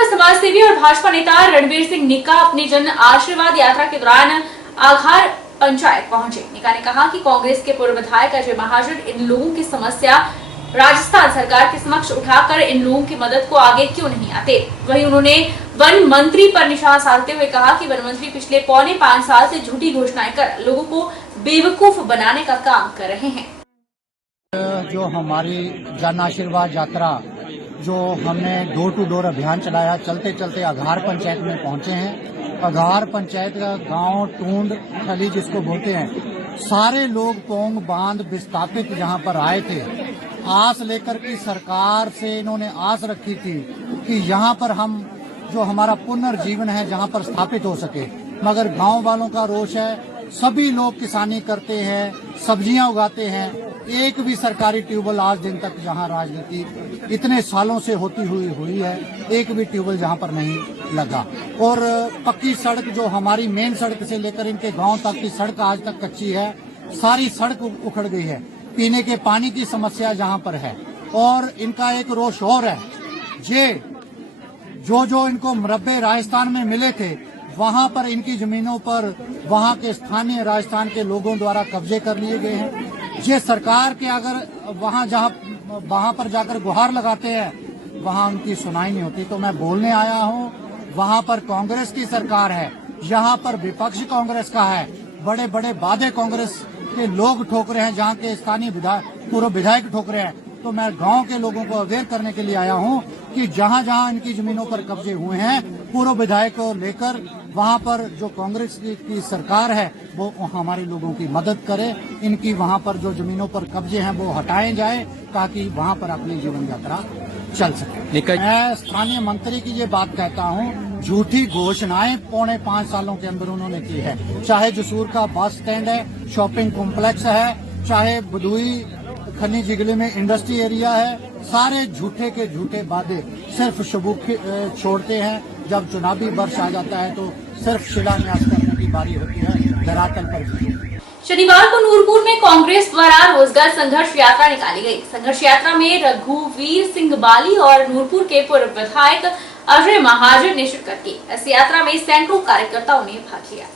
भाजपा समाज सेवी और भाजपा नेता रणवीर सिंह निक्का अपनी जन आशीर्वाद यात्रा के दौरान आघार पंचायत पहुंचे। निक्का ने कहा कि कांग्रेस के पूर्व विधायक अजय महाजन इन लोगों की समस्या राजस्थान सरकार के समक्ष उठाकर इन लोगों की मदद को आगे क्यों नहीं आते। वहीं उन्होंने वन मंत्री पर निशाना साधते हुए कहा कि वन मंत्री पिछले 4.5 साल से झूठी घोषणाएं कर लोगों को बेवकूफ बनाने का काम कर रहे हैं। जो हमारी जन आशीर्वाद यात्रा जो हमने डोर टू डोर अभियान चलाया, चलते चलते आघार पंचायत में पहुंचे हैं। आघार पंचायत का गांव टूंड खली जिसको बोलते हैं, सारे लोग पोंग बांध विस्थापित जहां पर आए थे, आस लेकर की सरकार से इन्होंने आस रखी थी कि यहां पर हम जो हमारा पुनर्जीवन है जहां पर स्थापित हो सके। मगर गांव वालों का रोष है, सभी लोग किसानी करते हैं, सब्जियां उगाते हैं, एक भी सरकारी ट्यूबवेल आज दिन तक जहां राजनीति इतने सालों से होती हुई है, एक भी ट्यूबवेल जहां पर नहीं लगा। और पक्की सड़क जो हमारी मेन सड़क से लेकर इनके गांव तक की सड़क आज तक कच्ची है, सारी सड़क उखड़ गई है। पीने के पानी की समस्या जहां पर है। और इनका एक रोष और है, जो इनको मुरब्बे राजस्थान में मिले थे वहां पर इनकी जमीनों पर वहां के स्थानीय राजस्थान के लोगों द्वारा कब्जे कर लिए गए हैं। ये सरकार के अगर वहां पर जाकर गुहार लगाते हैं वहां उनकी सुनाई नहीं होती। तो मैं बोलने आया हूं, वहां पर कांग्रेस की सरकार है, यहां पर विपक्ष कांग्रेस का है। बड़े बड़े वादे कांग्रेस के लोग ठोक रहे हैं, जहां के स्थानीय पूर्व विधायक ठोक रहे हैं। तो मैं गांव के लोगों को अवेयर करने के लिए आया हूं कि जहां जहां इनकी जमीनों पर कब्जे हुए हैं, पूर्व विधायक को लेकर वहां पर जो कांग्रेस की सरकार है वो हमारे लोगों की मदद करे। इनकी वहां पर जो जमीनों पर कब्जे हैं वो हटाए जाए ताकि वहां पर अपनी जीवन यात्रा चल सके। मैं स्थानीय मंत्री की ये बात कहता हूँ, झूठी घोषणाएं 4.5 सालों के अंदर उन्होंने की है। चाहे जसूर का बस स्टैंड है, शॉपिंग कॉम्प्लेक्स है, चाहे बदुई खन्नी जिगली में इंडस्ट्री एरिया है, सारे झूठे के झूठे वादे सिर्फ शबूखे छोड़ते हैं। जब चुनावी वर्ष आ जाता है तो सिर्फ शिलान्यास करने की बारी होती है, धरातल पर। शनिवार को नूरपुर में कांग्रेस द्वारा रोजगार संघर्ष यात्रा निकाली गई। संघर्ष यात्रा में रघुवीर सिंह बाली और नूरपुर के पूर्व विधायक अजय महाजन ने शिरकत की। इस यात्रा में सैकड़ों कार्यकर्ताओं ने भाग लिया।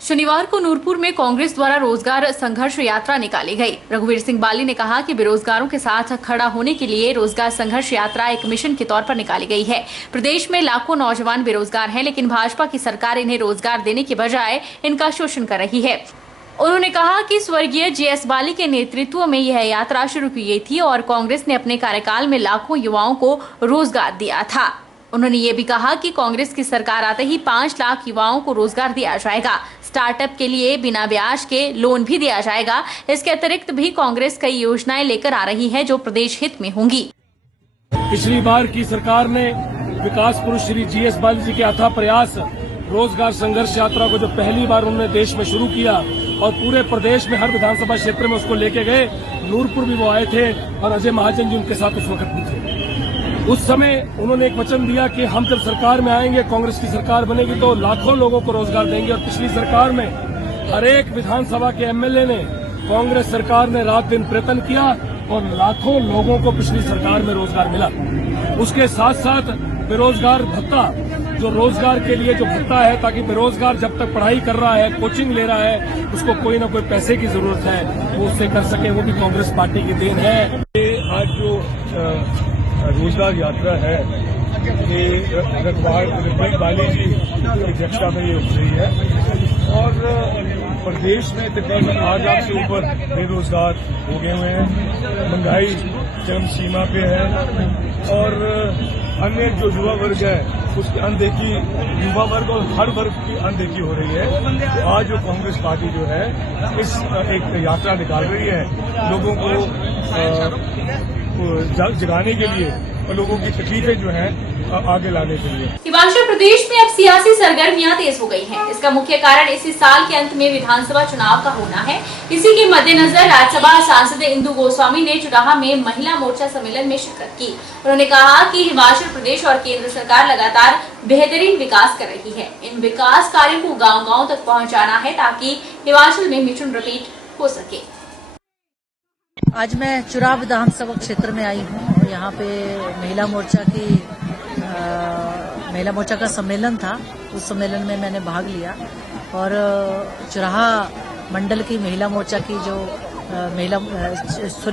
शनिवार को नूरपुर में कांग्रेस द्वारा रोजगार संघर्ष यात्रा निकाली गई। रघुवीर सिंह बाली ने कहा कि बेरोजगारों के साथ खड़ा होने के लिए रोजगार संघर्ष यात्रा एक मिशन के तौर पर निकाली गई है। प्रदेश में लाखों नौजवान बेरोजगार हैं, लेकिन भाजपा की सरकार इन्हें रोजगार देने के बजाय इनका शोषण कर रही है। उन्होंने कहा कि स्वर्गीय JS बाली के नेतृत्व में यह यात्रा शुरू की गई थी और कांग्रेस ने अपने कार्यकाल में लाखों युवाओं को रोजगार दिया था। उन्होंने ये भी कहा कि कांग्रेस की सरकार आते ही 5 लाख युवाओं को रोजगार दिया जाएगा। स्टार्टअप के लिए बिना ब्याज के लोन भी दिया जाएगा। इसके अतिरिक्त भी कांग्रेस कई योजनाएं लेकर आ रही है जो प्रदेश हित में होंगी। पिछली बार की सरकार ने विकास पुरुष श्री JS बाली जी के अथाह प्रयास रोजगार संघर्ष यात्रा को जो पहली बार उन्होंने देश में शुरू किया और पूरे प्रदेश में हर विधानसभा क्षेत्र में उसको लेके गए। नूरपुर भी वो आए थे और अजय महाजन जी उनके साथ उस वक्त भी थे। उस समय उन्होंने एक वचन दिया कि हम जब सरकार में आएंगे, कांग्रेस की सरकार बनेगी तो लाखों लोगों को रोजगार देंगे। और पिछली सरकार में हर एक विधानसभा के MLA ने, कांग्रेस सरकार ने रात दिन प्रयत्न किया और लाखों लोगों को पिछली सरकार में रोजगार मिला। उसके साथ साथ बेरोजगार भत्ता, जो रोजगार के लिए जो भत्ता है, ताकि बेरोजगार जब तक पढ़ाई कर रहा है, कोचिंग ले रहा है, उसको कोई ना कोई पैसे की जरूरत है, वो उससे कर सके, वो भी कांग्रेस पार्टी की देन है। आज जो रोजगार यात्रा है ये रघुवीर बाली जी की अध्यक्षता में ये हो रही है और प्रदेश में तकरीबन 8 लाख से ऊपर बेरोजगार हो गए हुए हैं। महंगाई चरम सीमा पे है और अन्य जो युवा वर्ग है उसकी अनदेखी, युवा वर्ग और हर वर्ग की अनदेखी हो रही है। तो आज जो कांग्रेस पार्टी जो है इस एक यात्रा निकाल रही है लोगों को जगाने के लिए और लोगों की तकलीफें जो हैं आगे लाने के लिए। हिमाचल प्रदेश में अब सियासी सरगर्मियां तेज हो गई हैं। इसका मुख्य कारण इसी साल के अंत में विधानसभा चुनाव का होना है। इसी के मद्देनजर राज्यसभा सांसद इंदु गोस्वामी ने चुनाव में महिला मोर्चा सम्मेलन में शिरकत की। उन्होंने कहा कि हिमाचल प्रदेश और केंद्र सरकार लगातार बेहतरीन विकास कर रही है। इन विकास कार्यों को गाँव-गाँव तक पहुँचाना है ताकि हिमाचल में मिशन रिपीट हो सके। आज मैं चुराह विधानसभा क्षेत्र में आई हूँ और यहाँ पे महिला मोर्चा की महिला मोर्चा का सम्मेलन था, उस सम्मेलन में मैंने भाग लिया और चुराहा मंडल की महिला मोर्चा की जो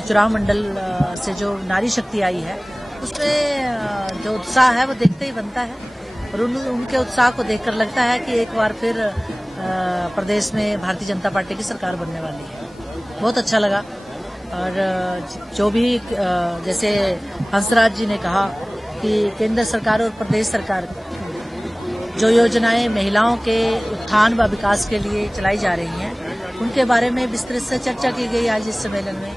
चुराहा मंडल से जो नारी शक्ति आई है उसमें जो उत्साह है वो देखते ही बनता है और उनके उत्साह को देखकर लगता है कि एक बार फिर प्रदेश में भारतीय जनता पार्टी की सरकार बनने वाली है। बहुत अच्छा लगा और जो भी जैसे हंसराज जी ने कहा कि केंद्र सरकार और प्रदेश सरकार जो योजनाएं महिलाओं के उत्थान व विकास के लिए चलाई जा रही हैं उनके बारे में विस्तृत से चर्चा की गई आज इस सम्मेलन में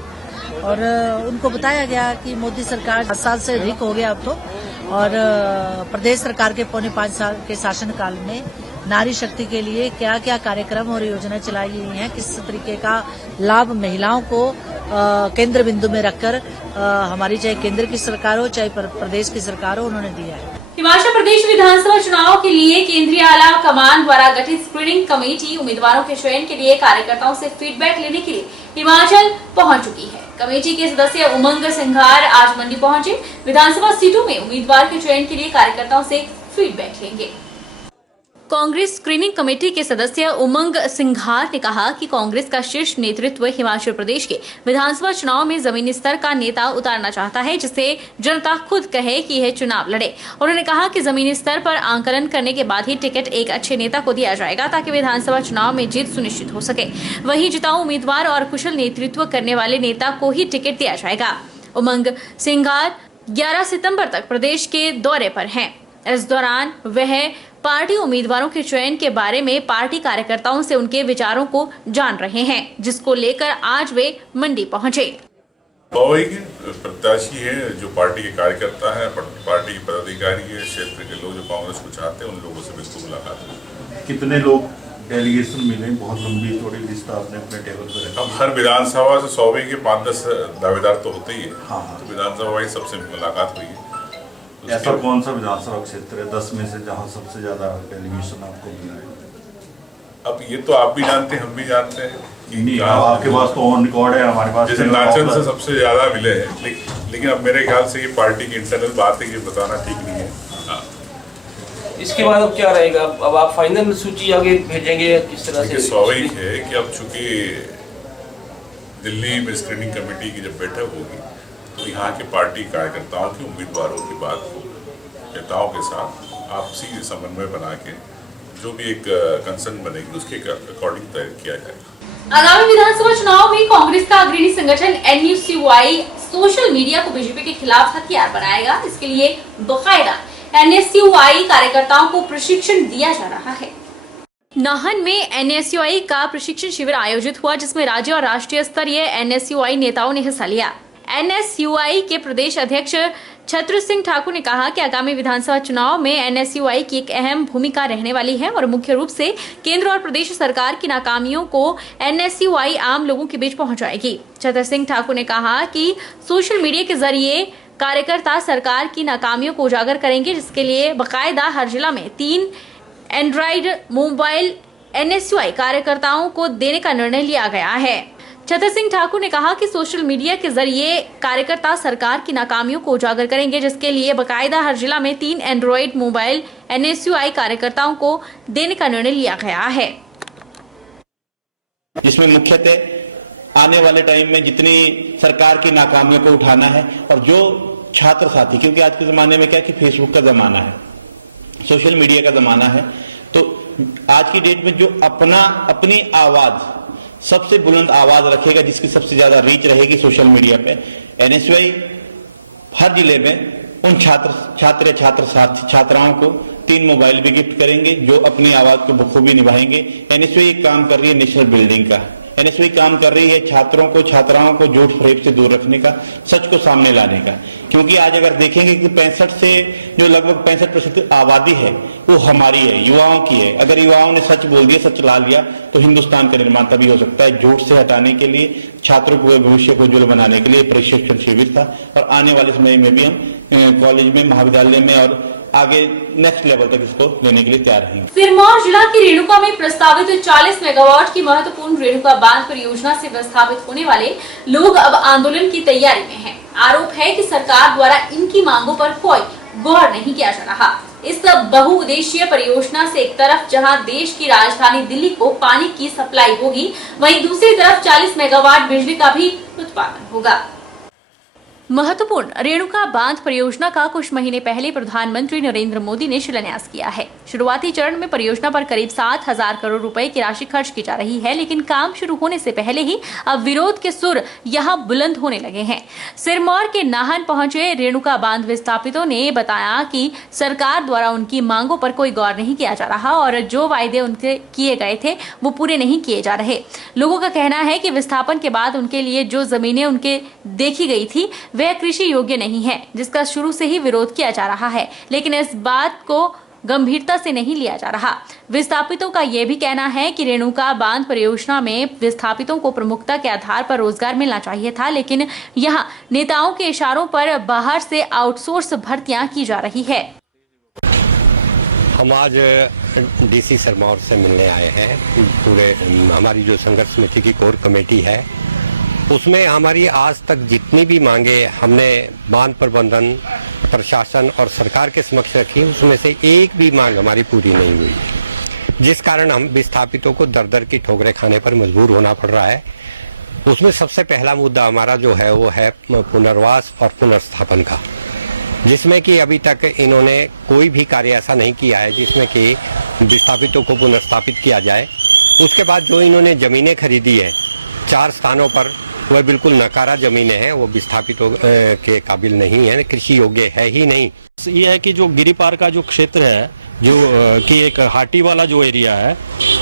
और उनको बताया गया कि मोदी सरकार 7 साल से अधिक हो गया अब तो और प्रदेश सरकार के पौने 5 साल के शासनकाल में नारी शक्ति के लिए क्या क्या कार्यक्रम और योजनाएं चलाई गई हैं, किस तरीके का लाभ महिलाओं को केंद्र बिंदु में रखकर हमारी चाहे केंद्र की सरकार हो चाहे प्रदेश की सरकार हो उन्होंने दिया है। हिमाचल प्रदेश विधानसभा चुनाव के लिए केंद्रीय आला कमान द्वारा गठित स्क्रीनिंग कमेटी उम्मीदवारों के चयन के लिए कार्यकर्ताओं से फीडबैक लेने के लिए हिमाचल पहुंच चुकी है। कमेटी के सदस्य उमंग सिंघार आज मंडी पहुंचे, विधानसभा सीटों में उम्मीदवार के चयन के लिए कार्यकर्ताओं से फीडबैक लेंगे। कांग्रेस स्क्रीनिंग कमेटी के सदस्य उमंग सिंघार ने कहा कि कांग्रेस का शीर्ष नेतृत्व हिमाचल प्रदेश के विधानसभा चुनाव में जमीनी स्तर का नेता उतारना चाहता है जिसे जनता खुद कहे कि यह चुनाव लड़े। उन्होंने कहा कि जमीनी स्तर पर आंकलन करने के बाद ही टिकट एक अच्छे नेता को दिया जाएगा ताकि विधानसभा चुनाव में जीत सुनिश्चित हो सके। वहीं जिताऊ उम्मीदवार और कुशल नेतृत्व करने वाले नेता को ही टिकट दिया जाएगा। उमंग सिंघार 11 सितंबर तक प्रदेश के दौरे पर हैं। इस दौरान वह पार्टी उम्मीदवारों के चयन के बारे में पार्टी कार्यकर्ताओं से उनके विचारों को जान रहे हैं, जिसको लेकर आज वे मंडी पहुंचे। प्रत्याशी है जो पार्टी के कार्यकर्ता है, पार्टी के पदाधिकारी है, क्षेत्र के लोग जो कांग्रेस को चाहते हैं उन लोगों से बिल्कुल मुलाकात हुई। कितने लोग डेलीगेशन मिले? बहुत लंबी थोड़ी लिस्ट आपने अपने टेबल पर रखी। अब हर विधानसभा से 100 के 5-10 दावेदार तो होते ही है। हाँ। तो विधानसभा वाइज सबसे मुलाकात हुई है। ऐसा कौन सा विधानसभा क्षेत्र है 10 में से जहाँ सबसे ज्यादा डेलीगेशन आपको मिला है? अब ये तो आप भी जानते हैं, हम भी जानते हैं नहीं, आपके पास तो ऑन रिकॉर्ड है, हमारे पास जैसे नाचन से सबसे ज्यादा मिले हैं, लेकिन अब मेरे ख्याल से ये पार्टी की इंटरनल बात है, ये बताना ठीक नहीं है। हाँ। इसके बाद अब क्या रहेगा? अब आप फाइनल सूची आगे भेजेंगे किस तरह से? स्वाभाविक है कि अब चूंकि दिल्ली में स्क्रीनिंग कमेटी की जब बैठक होगी तो यहाँ के पार्टी कार्यकर्ताओं के उम्मीदवारों की बात को नेताओं के साथ आपसी समन्वय बना के जो भी एक कंसर्न बनेगी उसके अकॉर्डिंग तय किया जाएगा। आगामी विधानसभा चुनाव में कांग्रेस का अग्रणी संगठन NSUI सोशल मीडिया को बीजेपी के खिलाफ हथियार बनाएगा। इसके लिए बाकायदा NSUI कार्यकर्ताओं को प्रशिक्षण दिया जा रहा है। नाहन में NSUI का प्रशिक्षण शिविर आयोजित हुआ जिसमें राज्य और राष्ट्रीय स्तरीय NSUI नेताओं ने हिस्सा लिया। NSUI के प्रदेश अध्यक्ष छत्र सिंह ठाकुर ने कहा कि आगामी विधानसभा चुनाव में NSUI की एक अहम भूमिका रहने वाली है और मुख्य रूप से केंद्र और प्रदेश सरकार की नाकामियों को NSUI आम लोगों के बीच पहुंचाएगी। छत्र सिंह ठाकुर ने कहा कि सोशल मीडिया के जरिए कार्यकर्ता सरकार की नाकामियों को उजागर करेंगे, जिसके लिए बाकायदा हर जिला में 3 एंड्रॉइड मोबाइल NSUI कार्यकर्ताओं को देने का निर्णय लिया गया है। छतर सिंह ठाकुर ने कहा कि सोशल मीडिया के जरिए कार्यकर्ता सरकार की नाकामियों को उजागर करेंगे, जिसके लिए बाकायदा हर जिला में 3 एंड्रॉइड मोबाइल NSUI कार्यकर्ताओं को देने का निर्णय लिया गया है, जिसमें मुख्यतः आने वाले टाइम में जितनी सरकार की नाकामियों को उठाना है और जो छात्र साथी, क्योंकि आज के जमाने में क्या कि फेसबुक का जमाना है, सोशल मीडिया का जमाना है, तो आज की डेट में जो अपनी आवाज सबसे बुलंद आवाज रखेगा, जिसकी सबसे ज्यादा रीच रहेगी सोशल मीडिया पे, NSUI हर जिले में उन छात्राओं को 3 मोबाइल भी गिफ्ट करेंगे जो अपनी आवाज को बखूबी निभाएंगे। NSUI काम कर रही है नेशनल बिल्डिंग का, NSUI काम कर रही है छात्राओं को झूठ फरेब से दूर रखने का, सच को सामने लाने का। क्योंकि आज अगर देखेंगे कि 65 से जो लगभग 65% आबादी है वो हमारी है, युवाओं की है। अगर युवाओं ने सच बोल दिया, सच ला लिया, तो हिंदुस्तान का निर्माण तभी हो सकता है। झूठ से हटाने के लिए, छात्रों को भविष्य को उज्जवल बनाने के लिए प्रशिक्षण शिविर था और आने वाले समय में भी हम कॉलेज में, महाविद्यालय में और आगे नेक्स्ट लेवल तक इसको लेने के लिए तैयार रहेंगे। सिरमौर जिला की रेणुका में प्रस्तावित 40 मेगावाट की महत्वपूर्ण रेणुका बांध परियोजना से विस्थापित होने वाले लोग अब आंदोलन की तैयारी में हैं। आरोप है कि सरकार द्वारा इनकी मांगों पर कोई गौर नहीं किया जा रहा। इस बहुउद्देशीय परियोजना से एक तरफ जहां देश की राजधानी दिल्ली को पानी की सप्लाई होगी, वहीं दूसरी तरफ 40 मेगावाट बिजली का भी उत्पादन होगा। महत्वपूर्ण रेणुका बांध परियोजना का कुछ महीने पहले प्रधानमंत्री नरेंद्र मोदी ने शिलान्यास किया है। शुरुआती चरण में परियोजना पर करीब 7,000 करोड़ रुपए की राशि खर्च की जा रही है, लेकिन काम शुरू होने से पहले ही अब विरोध के सुर यहां बुलंद होने लगे हैं। सिरमौर के नाहन पहुंचे रेणुका बांध विस्थापितों ने बताया कि सरकार द्वारा उनकी मांगों पर कोई गौर नहीं किया जा रहा और जो वायदे उनके किए गए थे वो पूरे नहीं किए जा रहे। लोगों का कहना है कि विस्थापन के बाद उनके लिए जो जमीनें उनके देखी गई थी वह कृषि योग्य नहीं है, जिसका शुरू से ही विरोध किया जा रहा है, लेकिन इस बात को गंभीरता से नहीं लिया जा रहा। विस्थापितों का यह भी कहना है कि रेणुका बांध परियोजना में विस्थापितों को प्रमुखता के आधार पर रोजगार मिलना चाहिए था, लेकिन यहां नेताओं के इशारों पर बाहर से आउटसोर्स भर्तियां की जा रही है। हम आज डीसी सिरमौर से मिलने आए हैं। पूरे हमारी जो संघर्ष समिति की कोर कमेटी है उसमें हमारी आज तक जितनी भी मांगे हमने बांध प्रबंधन, प्रशासन और सरकार के समक्ष रखी, उसमें से एक भी मांग हमारी पूरी नहीं हुई, जिस कारण हम विस्थापितों को दर दर की ठोकरें खाने पर मजबूर होना पड़ रहा है। उसमें सबसे पहला मुद्दा हमारा जो है वो है पुनर्वास और पुनर्स्थापन का, जिसमें कि अभी तक इन्होंने कोई भी कार्य ऐसा नहीं किया है जिसमें कि विस्थापितों को पुनर्स्थापित किया जाए। उसके बाद जो इन्होंने जमीनें खरीदी है 4 स्थानों पर, वह बिल्कुल नकारा जमीनें हैं, वो विस्थापितों के काबिल नहीं है, कृषि योग्य है ही नहीं। ये है कि जो गिरिपार का जो क्षेत्र है, जो कि एक हाटी वाला जो एरिया है,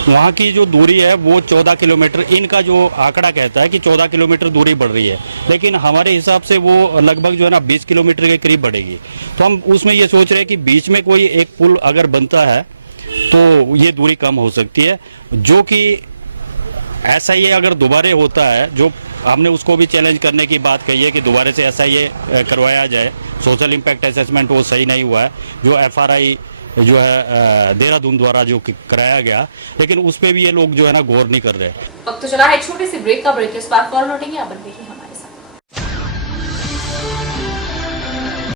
वहाँ की जो दूरी है वो 14 किलोमीटर, इनका जो आंकड़ा कहता है कि 14 किलोमीटर दूरी बढ़ रही है, लेकिन हमारे हिसाब से वो लगभग जो है ना 20 किलोमीटर के करीब बढ़ेगी। तो हम उसमें ये सोच रहे हैं कि बीच में कोई एक पुल अगर बनता है तो ये दूरी कम हो सकती है, जो कि ऐसा ही अगर दोबारा होता है, जो हमने उसको भी चैलेंज करने की बात कही है कि दोबारा से ऐसा ये करवाया जाए। सोशल इम्पैक्ट असेसमेंट वो सही नहीं हुआ है, जो FRI जो है देहरादून द्वारा जो कराया गया, लेकिन उस पे भी ये लोग जो है ना गौर नहीं कर रहे। वक्त तो चला है छोटे से ब्रेक का। ब्रेक के बाद कॉल लौटेंगे, आप बन रही है।